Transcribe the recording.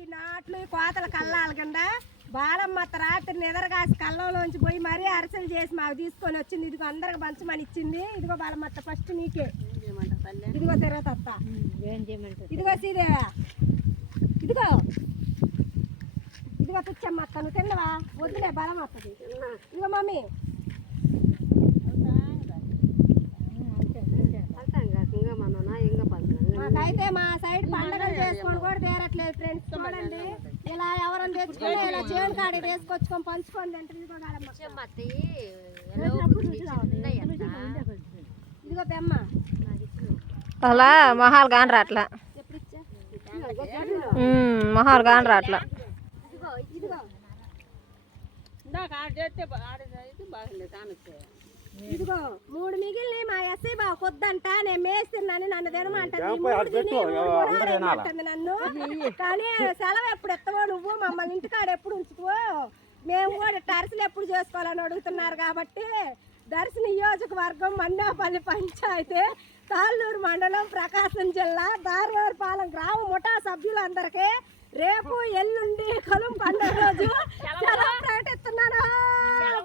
ఈ నాట్లు ఈ కోతలు కల్లాలి కింద బాలమ్మ రాత్రి నిద్రగాసి కళ్ళంలోంచి పోయి మరీ అరసలు చేసి మాకు తీసుకొని వచ్చింది. ఇదిగో అందరికి పంచమని ఇచ్చింది. ఇదిగో బాలమ్మ ఫస్ట్ నీకే. ఇదిగో తిరగతత్త, ఇదిగో శ్రీదేవా, ఇదిగో ఇదిగో పిచ్చమ్మ అత్త. నువ్వు తిన్నవా? వద్దులే, బలం వస్తుంది. ఇదిగో మమ్మీ, మాకైతే మా సైడ్ పండగలు చేసుకొని కూడా తీరట్లేదు ఫ్రెండ్స్. చూడండి, ఇలా ఎవరైనా తెచ్చుకుని ఇలా చేను కాడి వేసుకొచ్చుకొని పంచుకొని తింటుంది. ఇదిగో బెమ్మ అలా మొహాలు కాని రాట్లా, మొహాలు కాని రాట్లా. ఇదిగో ఇదిగో 3 మిగిలిన మా ఎస్ఐ బావ కొద్దంట, నేను మేస్తున్నాను నన్ను తినమంటుంది. నన్ను కానీ సెలవు ఎప్పుడు ఎత్తవో నువ్వు, మమ్మల్ని ఇంటికాడ ఎప్పుడు ఉంచుతావో, మేము కూడా టెరస్లు ఎప్పుడు చేసుకోవాలని అడుగుతున్నారు. కాబట్టి దర్శి నియోజకవర్గం మన్నాపల్లి పంచాయతీ తాళ్ళూరు మండలం ప్రకాశం జిల్లా దారివారిపాలెం గ్రామ ముఠా సభ్యులందరికీ రేపు ఎల్లుండి కలుం పండుగ రోజు సెలవు ప్రకటిస్తున్నాను.